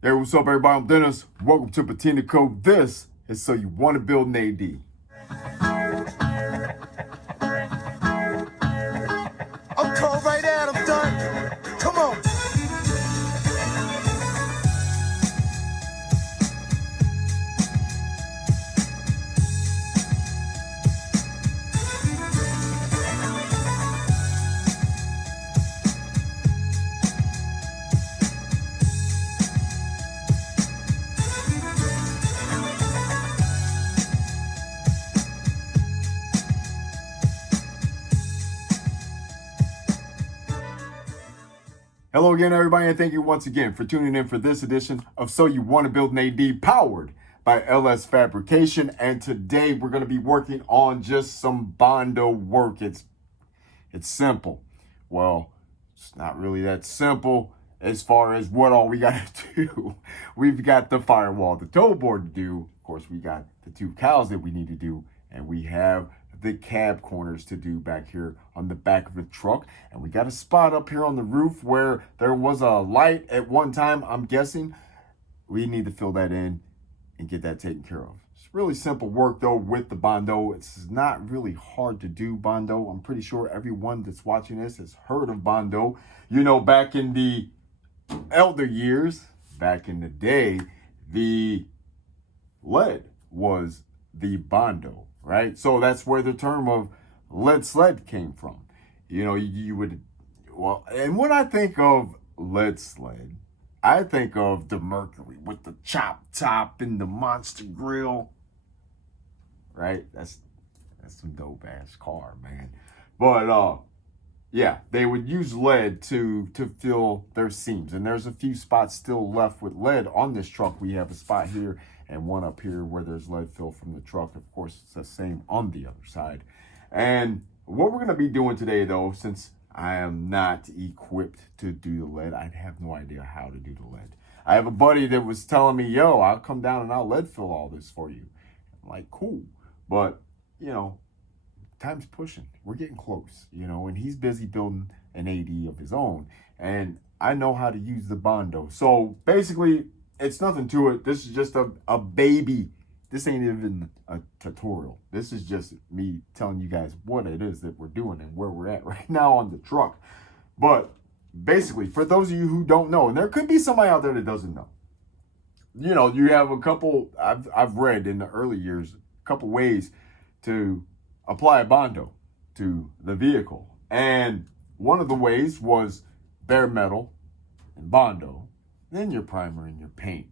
Hey, what's up, everybody? I'm Dennis. Welcome to Patina Code. This is So You Want to Build an AD. I'm cold right out, I'm done. Come on. Hello again, everybody, and thank you once again for tuning in for this edition of So You Want to Build an AD, powered by LS Fabrication. And today we're going to be working on just some Bondo work. It's simple. Well, it's not really that simple as far as what all we got to do. We've got the firewall, the toe board to do. Of course, we got the two cows that we need to do, and we have the cab corners to do back here on the back of the truck. And we got a spot up here on the roof where there was a light at one time. I'm guessing we need to fill that in and get that taken care of. It's really simple work though with the Bondo. It's not really hard to do Bondo. I'm pretty sure everyone that's watching this has heard of Bondo. You know, back in the elder years, back in the day, the lead was the Bondo, right? So that's where the term of lead sled came from. You know, you would, well, and when I think of lead sled, I think of the Mercury with the chop top and the monster grill, right? That's some dope ass car, man. But yeah, they would use lead to fill their seams, and there's a few spots still left with lead on this truck. We have a spot here and one up here where there's lead fill from the truck. Of course, it's the same on the other side. And what we're gonna be doing today, though, since I am not equipped to do the lead, I have no idea how to do the lead. I have a buddy that was telling me, yo, I'll come down and I'll lead fill all this for you. I'm like, cool. But, you know, time's pushing. We're getting close, you know, and he's busy building an AD of his own. And I know how to use the Bondo. So basically, it's nothing to it. This is just a baby. This ain't even a tutorial. This is just me telling you guys what it is that we're doing and where we're at right now on the truck. But basically, for those of you who don't know, and there could be somebody out there that doesn't know, you know, you have a couple, I've read in the early years, a couple ways to apply a Bondo to the vehicle. And one of the ways was bare metal and Bondo, then your primer and your paint.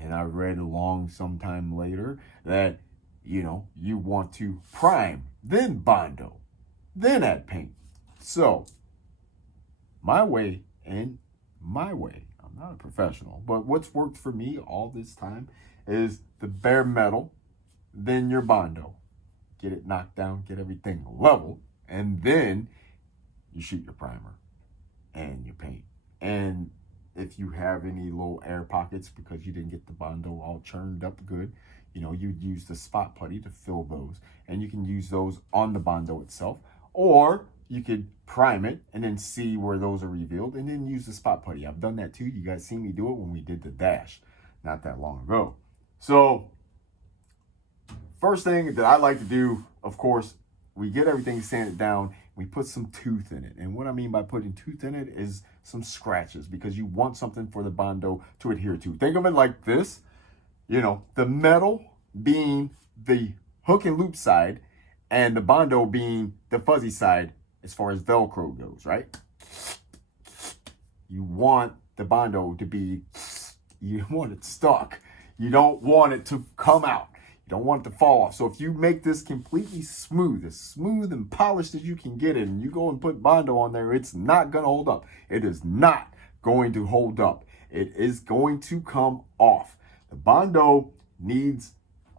And I read along sometime later that, you know, you want to prime, then Bondo, then add paint. So my way and my way, I'm not a professional, but what's worked for me all this time is the bare metal, then your Bondo. Get it knocked down, get everything level, and then you shoot your primer and your paint. And if you have any little air pockets because you didn't get the Bondo all churned up good, you know, you'd use the spot putty to fill those, and you can use those on the Bondo itself, or you could prime it and then see where those are revealed and then use the spot putty. I've done that too. You guys seen me do it when we did the dash not that long ago. So first thing that I like to do, of course, we get everything sanded down, we put some tooth in it. And what I mean by putting tooth in it is some scratches, because you want something for the Bondo to adhere to. Think of it like this, you know, the metal being the hook and loop side and the Bondo being the fuzzy side as far as Velcro goes, right? You want the Bondo to be, you want it stuck. You don't want it to come out. You don't want it to fall off. So if you make this completely smooth, as smooth and polished as you can get it, and you go and put Bondo on there, it's not going to hold up. It is not going to hold up. It is going to come off. The Bondo needs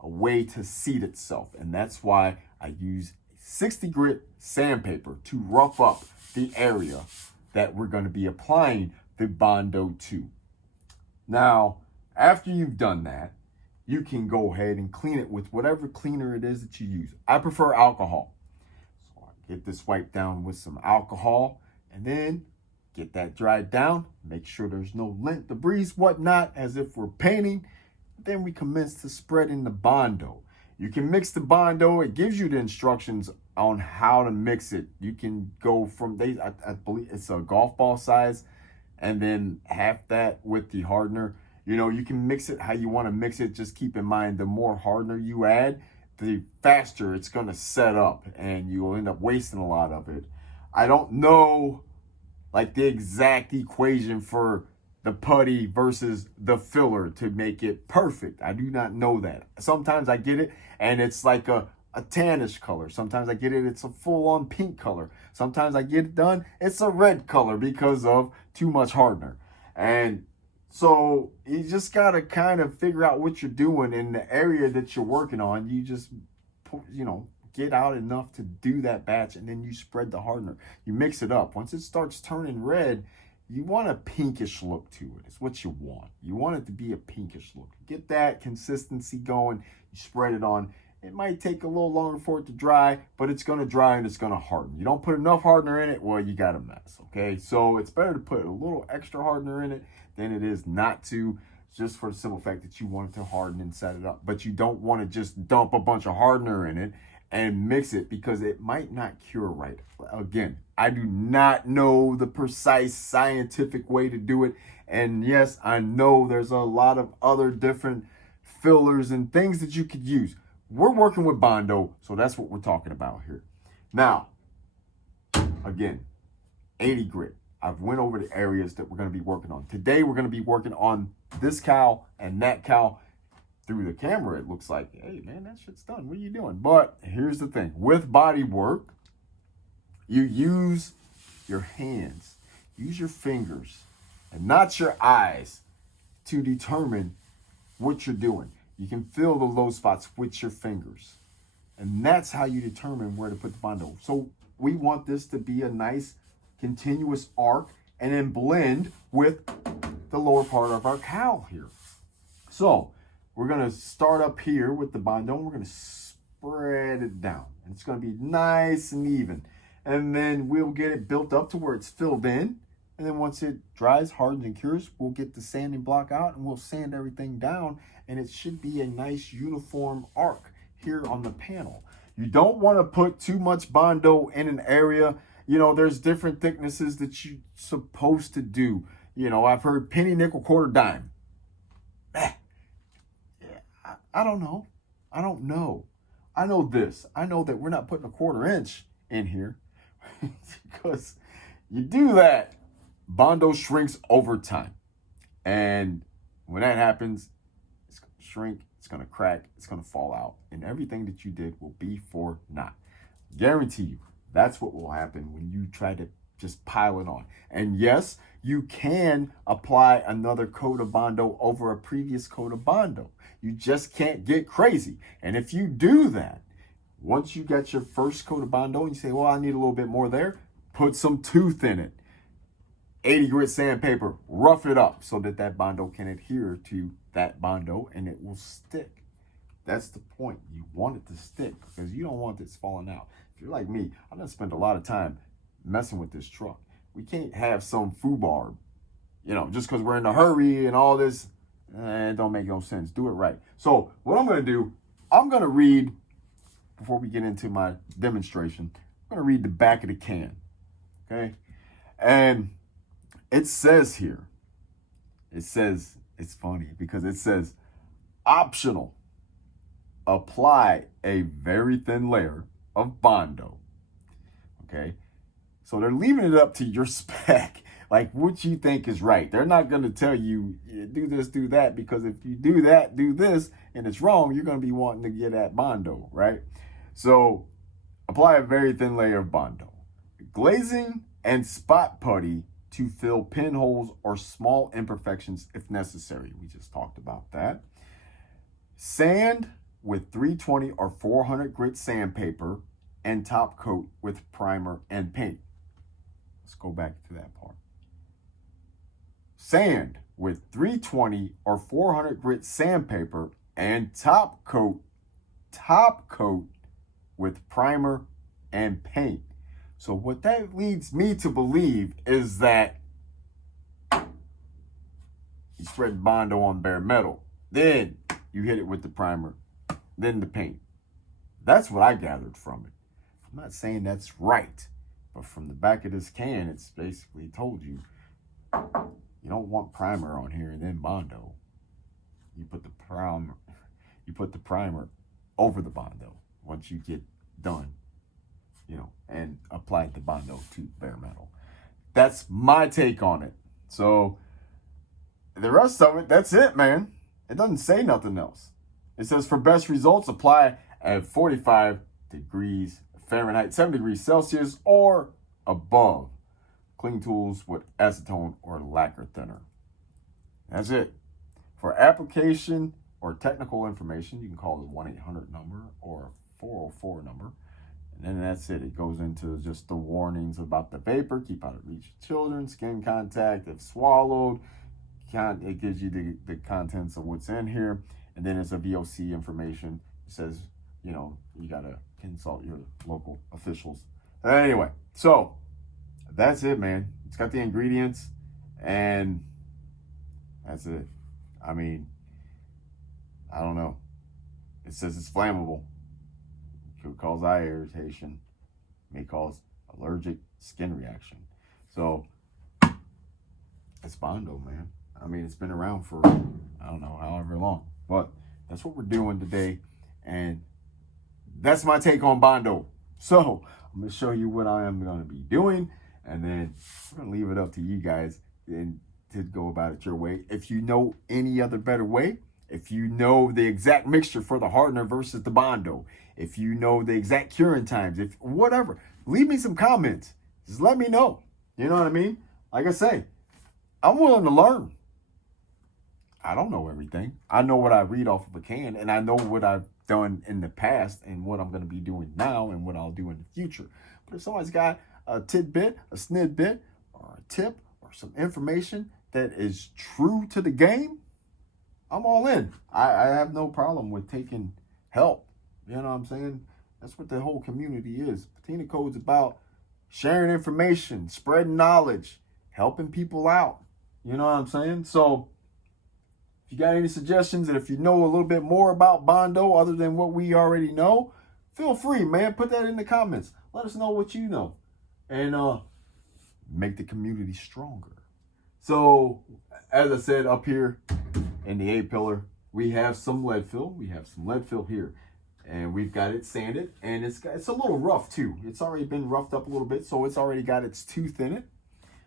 a way to seat itself, and that's why I use 60 grit sandpaper to rough up the area that we're going to be applying the Bondo to. Now, after you've done that, you can go ahead and clean it with whatever cleaner it is that you use. I prefer alcohol. So I get this wiped down with some alcohol, and then Get that dried down. Make sure there's no lint, debris, whatnot, as if we're painting. Then we commence to spread in the Bondo. You can mix the Bondo. It gives you the instructions on how to mix it. You can go from, I believe it's a golf ball size, and then half that with the hardener. You know, you can mix it how you want to mix it. Just keep in mind, the more hardener you add, the faster it's going to set up, and you will end up wasting a lot of it. I don't know like the exact equation for the putty versus the filler to make it perfect. I do not know that. Sometimes I get it and it's like a tannish color. Sometimes I get it, it's a full-on pink color. Sometimes I get it done, it's a red color because of too much hardener. And so you just got to kind of figure out what you're doing in the area that you're working on. You just, you know, get out enough to do that batch, and then you spread the hardener. You mix it up. Once it starts turning red, you want a pinkish look to it. It's what you want. You want it to be a pinkish look. Get that consistency going. You spread it on. It might take a little longer for it to dry, but it's going to dry and it's going to harden. You don't put enough hardener in it, well, you got a mess, okay? So it's better to put a little extra hardener in it than it is not to, just for the simple fact that you want it to harden and set it up. But you don't want to just dump a bunch of hardener in it and mix it, because it might not cure right. Again, I do not know the precise scientific way to do it. And yes, I know there's a lot of other different fillers and things that you could use. We're working with Bondo, so that's what we're talking about here. Now, again, 80 grit. I've went over the areas that we're going to be working on. Today, we're going to be working on this cowl and that cowl. Through the camera, it looks like, hey, man, that shit's done. What are you doing? But here's the thing. With body work, you use your hands, use your fingers, and not your eyes to determine what you're doing. You can feel the low spots with your fingers. And that's how you determine where to put the Bondo. So we want this to be a nice continuous arc and then blend with the lower part of our cowl here. So we're going to start up here with the Bondo, and we're going to spread it down. And it's going to be nice and even. And then we'll get it built up to where it's filled in. And then once it dries, hardens, and cures, we'll get the sanding block out and we'll sand everything down. And it should be a nice uniform arc here on the panel. You don't want to put too much Bondo in an area. You know, there's different thicknesses that you're supposed to do. You know, I've heard penny, nickel, quarter, dime. I don't know. I don't know. I know this. I know that we're not putting a 1/4 inch in here because you do that, Bondo shrinks over time. And when that happens, it's going to shrink, it's going to crack, it's going to fall out. And everything that you did will be for naught. Guarantee you, that's what will happen when you try to just pile it on. And yes, you can apply another coat of Bondo over a previous coat of Bondo. You just can't get crazy. And if you do that, once you got your first coat of Bondo and you say, well, I need a little bit more there, put some tooth in it. 80 grit sandpaper, rough it up so that that Bondo can adhere to that Bondo and it will stick. That's the point. You want it to stick because you don't want this falling out. If you're like me, I'm going to spend a lot of time messing with this truck. We can't have some foobar, you know, just because we're in a hurry and all this. It don't make no sense. Do it right. So what I'm going to do, I'm going to read, before we get into my demonstration, I'm going to read the back of the can. Okay. And it says here, it's funny because it says, optional, apply a very thin layer of Bondo. Okay. So they're leaving it up to your spec, like what you think is right. They're not going to tell you, do this, do that, because if you do that, do this, and it's wrong, you're going to be wanting to get at Bondo, right? So apply a very thin layer of Bondo. Glazing and spot putty to fill pinholes or small imperfections if necessary. We just talked about that. Sand with 320 or 400 grit sandpaper and top coat with primer and paint. Let's go back to that part. Sand with 320 or 400 grit sandpaper and top coat with primer and paint. So what that leads me to believe is that spread Bondo on bare metal. Then you hit it with the primer, then the paint. That's what I gathered from it. I'm not saying that's right, but from the back of this can, it's basically told you, you don't want primer on here and then Bondo. You put the primer over the Bondo once you get done, you know, and apply the Bondo to bare metal. That's my take on it. So the rest of it, that's it, man. It doesn't say nothing else. It says for best results, apply at 45 degrees Fahrenheit, 7 degrees Celsius or above. Clean tools with acetone or lacquer thinner. That's it. For application or technical information, you can call the 1-800 number or 404 number. And then that's it. It goes into just the warnings about the vapor, keep out of reach of children, skin contact if swallowed. It gives you the contents of what's in here. And then it's a VOC information. It says, you know, you got to consult your local officials. Anyway, so that's it, man. It's got the ingredients and that's it. I mean, I don't know. It says it's flammable. Could cause eye irritation, may cause allergic skin reaction. So it's Bondo, man. I mean, it's been around for, I don't know, however long, but that's what we're doing today. And that's my take on Bondo. So I'm going to show you what I am going to be doing. And then we're going to leave it up to you guys and to go about it your way. If you know any other better way, if you know the exact mixture for the hardener versus the Bondo, if you know the exact curing times, if whatever, leave me some comments. Just let me know. You know what I mean? Like I say, I'm willing to learn. I don't know everything. I know what I read off of a can, and I know what I've done in the past and what I'm going to be doing now and what I'll do in the future. But if somebody's got a tidbit, a snidbit, or a tip, or some information that is true to the game, I'm all in. I have no problem with taking help. You know what I'm saying? That's what the whole community is. Patina Code's about sharing information, spreading knowledge, helping people out. You know what I'm saying? So if you got any suggestions and if you know a little bit more about Bondo other than what we already know, feel free, man. Put that in the comments. Let us know what you know. And make the community stronger. So, as I said, up here in the A-pillar, we have some lead fill. We have some lead fill here. And we've got it sanded. And it's a little rough, too. It's already been roughed up a little bit, so it's already got its tooth in it.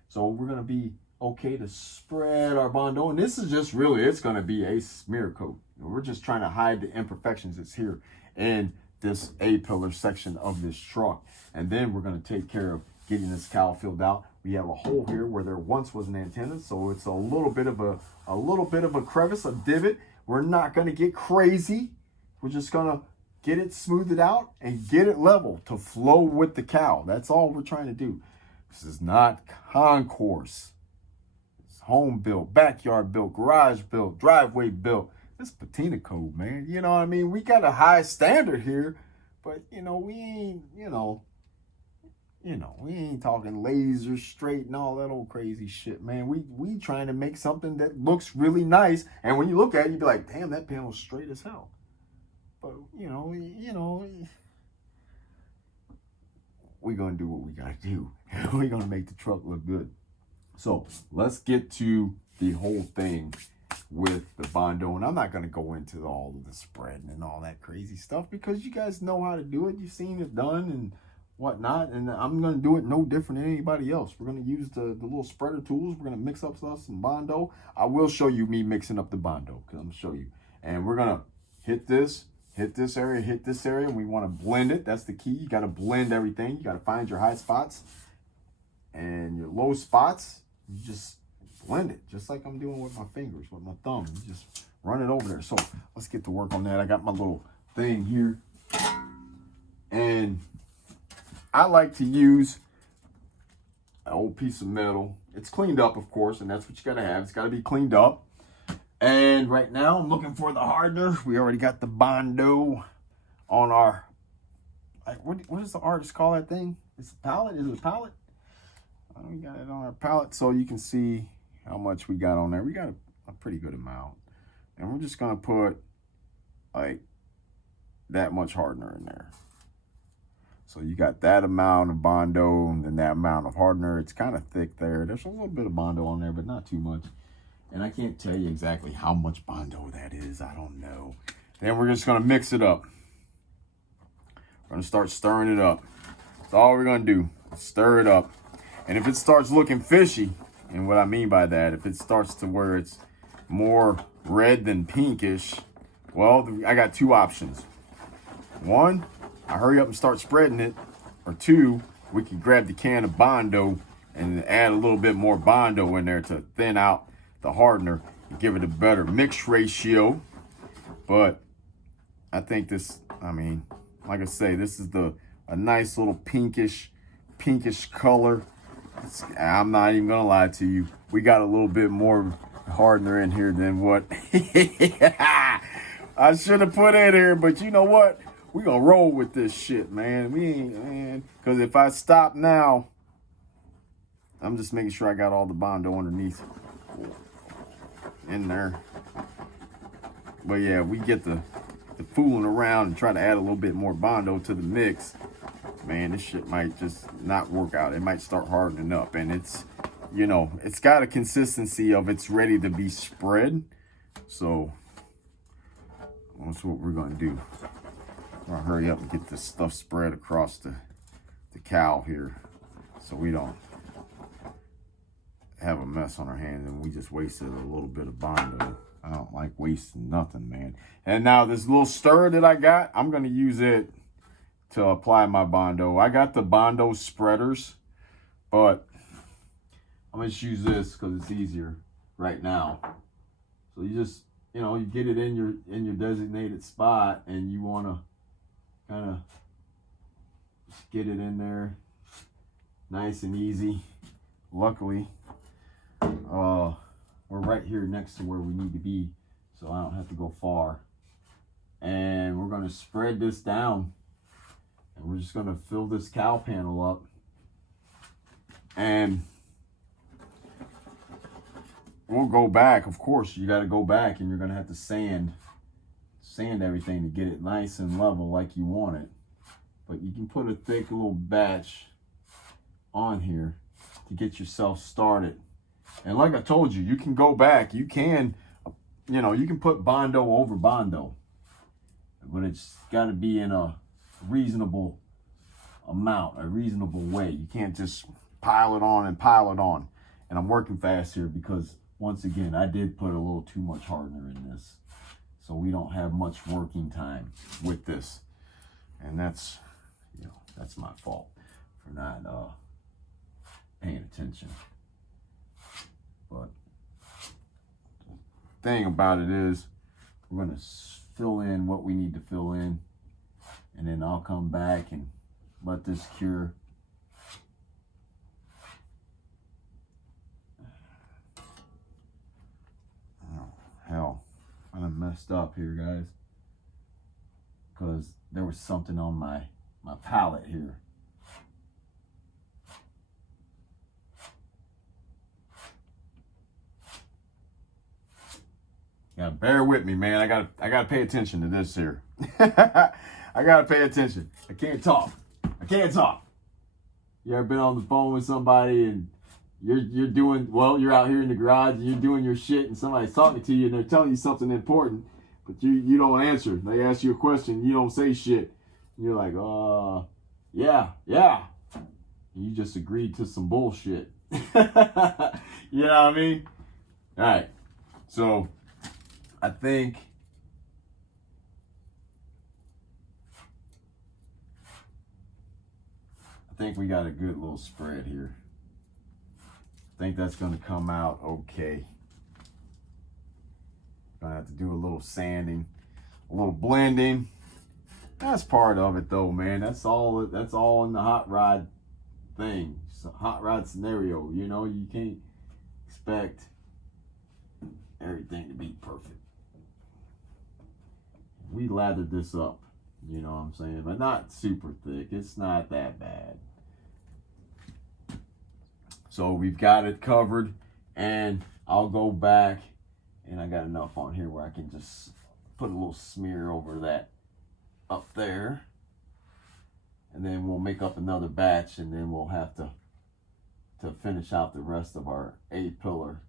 So we're going to be okay to spread our Bondo. And this is just really, it's going to be a smear coat. We're just trying to hide the imperfections that's here in this A-pillar section of this truck. And then we're going to take care of getting this cowl filled out. We have a hole here where there once was an antenna, so it's a little bit of a crevice, a divot. We're not going to get crazy. We're just going to get it smoothed out and get it level to flow with the cowl. That's all we're trying to do. This is not concourse. It's home built, backyard built, garage built, driveway built. This Patina Code, man. You know what I mean? We got a high standard here, but we ain't, we ain't talking laser straight and all that old crazy shit, man. We trying to make something that looks really nice, and when you look at it, you be like, damn, that panel's straight as hell. But we're gonna do what we gotta do. We're gonna make the truck look good. So let's get to the whole thing with the Bondo, and I'm not gonna go into all of the spreading and all that crazy stuff because you guys know how to do it. You've seen it done and whatnot, and I'm gonna do it no different than anybody else. We're gonna use the little spreader tools. We're gonna mix up some Bondo. I will show you me mixing up the Bondo because I'm gonna show you, and we're gonna hit this area, and we want to blend it. That's the key. You got to blend everything. You got to find your high spots and your low spots. You just blend it, just like I'm doing with my fingers, with my thumb. You just run it over there. So let's get to work on that. I got my little thing here, and I like to use an old piece of metal. It's cleaned up, of course, and that's what you got to have. It's got to be cleaned up. And right now I'm looking for the hardener. We already got the Bondo on our, what does the artist call that thing? It's a pallet. Is it a pallet? We got it on our pallet so you can see how much we got on there. We got a pretty good amount. And we're just gonna put like that much hardener in there. So you got that amount of Bondo and then that amount of hardener. It's kind of thick there. There's a little bit of Bondo on there, but not too much. And I can't tell you exactly how much Bondo that is. I don't know. Then we're just gonna mix it up. We're gonna start stirring it up. That's all we're gonna do. Stir it up. And if it starts looking fishy, and what I mean by that, if it starts to where it's more red than pinkish, well, I got two options. One, I hurry up and start spreading it. Or two, we can grab the can of Bondo and add a little bit more Bondo in there to thin out the hardener and give it a better mix ratio. But I think this, I mean, like I say, this is a nice little pinkish color. I'm not even gonna lie to you. We got a little bit more hardener in here than what I should have put in here, but you know what? We gonna roll with this shit, man. We ain't, man. Because if I stop now, I'm just making sure I got all the Bondo underneath in there. But yeah, we get the fooling around and try to add a little bit more Bondo to the mix. Man, this shit might just not work out. It might start hardening up, and it's, you know, it's got a consistency of it's ready to be spread. So that's what we're gonna do. We're gonna hurry up and get this stuff spread across the cow here, so we don't have a mess on our hands and we just wasted a little bit of Bondo. I don't like wasting nothing, man. And now this little stir that I got, I'm gonna use it to apply my Bondo. I got the Bondo spreaders, but I'm gonna just use this because it's easier right now. So you just, you know, you get it in your designated spot, and you wanna kind of just get it in there nice and easy. Luckily, we're right here next to where we need to be, so I don't have to go far. And we're gonna spread this down, and we're just gonna fill this cow panel up. And we'll go back. Of course, you gotta go back, and you're gonna have to sand everything to get it nice and level like you want it. But you can put a thick little batch on here to get yourself started. And like I told you, you can go back. You can, you know, you can put Bondo over Bondo, but it's got to be in a reasonable amount, a reasonable way. You can't just pile it on and pile it on. And I'm working fast here because, once again, I did put a little too much hardener in this, so we don't have much working time with this. And that's, you know, that's my fault for not paying attention. But the thing about it is, we're gonna fill in what we need to fill in, and then I'll come back and let this cure. Oh, hell, I done messed up here, guys, because there was something on my palette here. Yeah, bear with me, man. I gotta pay attention to this here. I gotta pay attention. I can't talk. You ever been on the phone with somebody and you're doing, well, you're out here in the garage and you're doing your shit, and somebody's talking to you and they're telling you something important, but you don't answer. They ask you a question, you don't say shit. And you're like, yeah. And you just agreed to some bullshit. You know what I mean? All right. So I think we got a good little spread here. I think that's going to come out okay. Gonna have to do a little sanding, a little blending. That's part of it, though, man. That's all in the hot rod thing. It's a hot rod scenario. You know, you can't expect everything to be perfect. We lathered this up, you know what I'm saying, but not super thick. It's not that bad. So we've got it covered, and I'll go back And I got enough on here where I can just put a little smear over that up there. And then we'll make up another batch, and then we'll have to finish out the rest of our A-pillar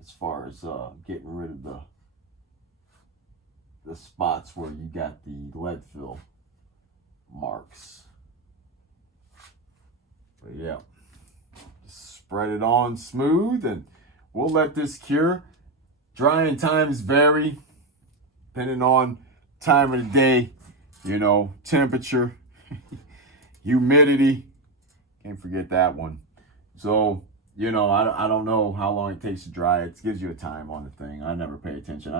as far as getting rid of the spots where you got the lead fill marks. But yeah, just spread it on smooth, and we'll let this cure. Drying times vary depending on time of the day, you know, temperature, humidity, can't forget that one. So, you know, I don't know how long it takes to dry. It gives you a time on the thing. I never pay attention.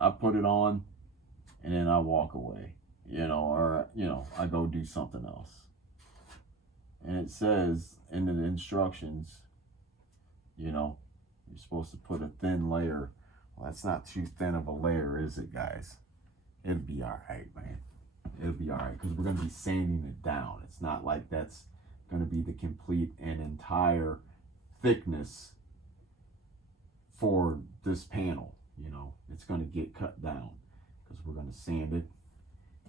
I put it on and then I walk away, you know, or, you know, I go do something else. And it says in the instructions, you know, you're supposed to put a thin layer. Well, that's not too thin of a layer, is it, guys? It'll be all right, man. It'll be all right, because we're going to be sanding it down. It's not like that's going to be the complete and entire thickness for this panel. You know, it's going to get cut down, because we're going to sand it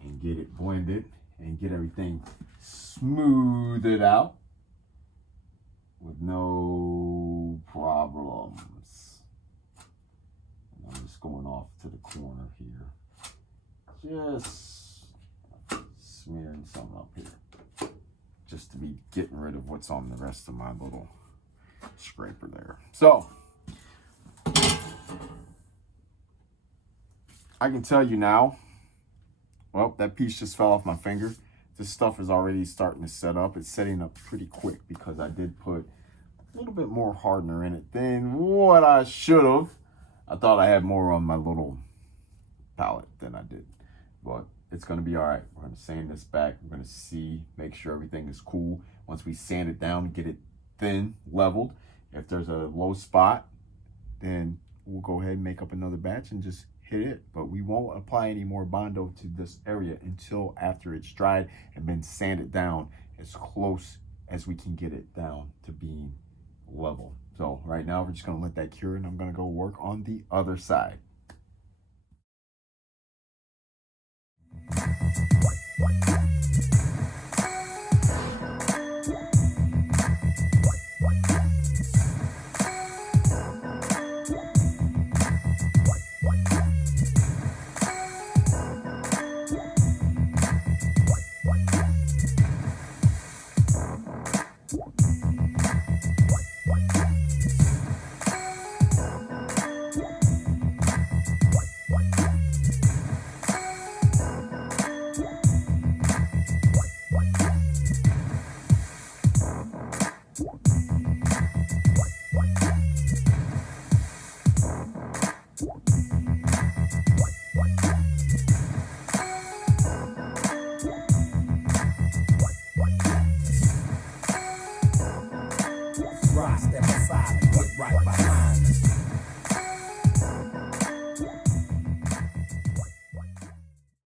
and get it blended and get everything smoothed out with no problems. And I'm just going off to the corner here, just smearing some up here, just to be getting rid of what's on the rest of my little scraper there. So I can tell you now, well, that piece just fell off my finger. This stuff is already starting to set up. It's setting up pretty quick because I did put a little bit more hardener in it than what I should have. I thought I had more on my little palette than I did, but it's going to be all right. We're going to sand this back. We're going to see, make sure everything is cool. Once we sand it down, get it thin, leveled. If there's a low spot, then we'll go ahead and make up another batch and just hit it. But we won't apply any more Bondo to this area until after it's dried and been sanded down as close as we can get it down to being level. So right now we're just going to let that cure, and I'm going to go work on the other side.